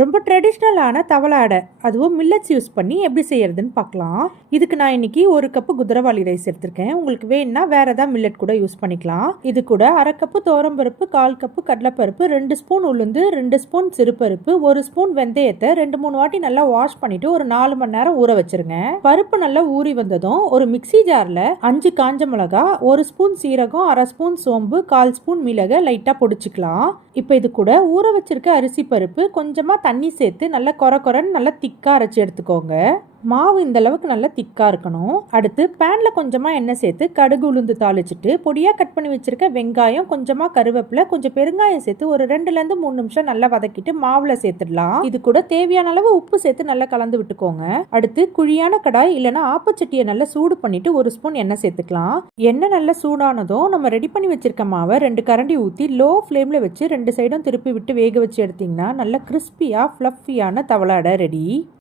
ரொம்ப ட்ரெடிஷ்னலான தவளை அடை, அதுவும் மில்லட்ஸ் யூஸ் பண்ணி எப்படி செய்யறதுன்னு பார்க்கலாம். இதுக்கு நான் இன்னைக்கு 1 கப்பு குதிரைவாளி ரைஸ் எடுத்திருக்கேன். உங்களுக்கு வேணும்னா வேற ஏதாவது மில்லட் கூட யூஸ் பண்ணிக்கலாம். இது கூட 1/2 கப்பு துவரம்பருப்பு, 1/4 கப்பு கடலைப்பருப்பு, 2 ஸ்பூன் உளுந்து, 2 ஸ்பூன் சிறுபருப்பு, 1 ஸ்பூன் வெந்தயத்தை 2-3 வாட்டி நல்லா வாஷ் பண்ணிட்டு ஒரு 4 மணி நேரம் ஊற வச்சிருங்க. பருப்பு நல்லா ஊறி வந்ததும் ஒரு மிக்சி ஜார்ல 5 காஞ்ச மிளகா, 1 ஸ்பூன் சீரகம், 1/2 ஸ்பூன் சோம்பு, 1/4 ஸ்பூன் மிளகு லைட்டா பொடிச்சுக்கலாம். இப்போ இது கூட ஊற வச்சிருக்க அரிசி பருப்பு கொஞ்சமா தண்ணி சேர்த்து நல்லா கொரன்னு நல்லா திக்கா அரைச்சி எடுத்துக்கோங்க. மாவு இந்த அளவுக்கு நல்லா திக்கா இருக்கணும். அடுத்து பேன்ல கொஞ்சமா எண்ணெய் சேர்த்து கடுகு உளுந்து தாளிச்சிட்டு பொடியா கட் பண்ணி வச்சிருக்க வெங்காயம், கொஞ்சமா கருவேப்பிலை, கொஞ்சம் பெருங்காயம் சேர்த்து ஒரு 2-3 நிமிஷம் நல்லா வதக்கிட்டு மாவுல சேர்த்துடலாம். இது கூட தேவையான அளவு உப்பு சேர்த்து நல்லா கலந்து விட்டுக்கோங்க. அடுத்து குழியான கடாய் இல்லைன்னா ஆப்பச்சட்டியை நல்லா சூடு பண்ணிட்டு 1 ஸ்பூன் எண்ணெய் சேர்த்துக்கலாம். எண்ணெய் நல்லா சூடானதும் நம்ம ரெடி பண்ணி வச்சிருக்க மாவை 2 கரண்டி ஊற்றி லோ ஃப்ளேம்ல வச்சு 2 சைடும் திருப்பி விட்டு வேக வச்சு எடுத்தீங்கன்னா நல்ல கிறிஸ்பியா ஃப்ளஃபியான தவளை அடை ரெடி.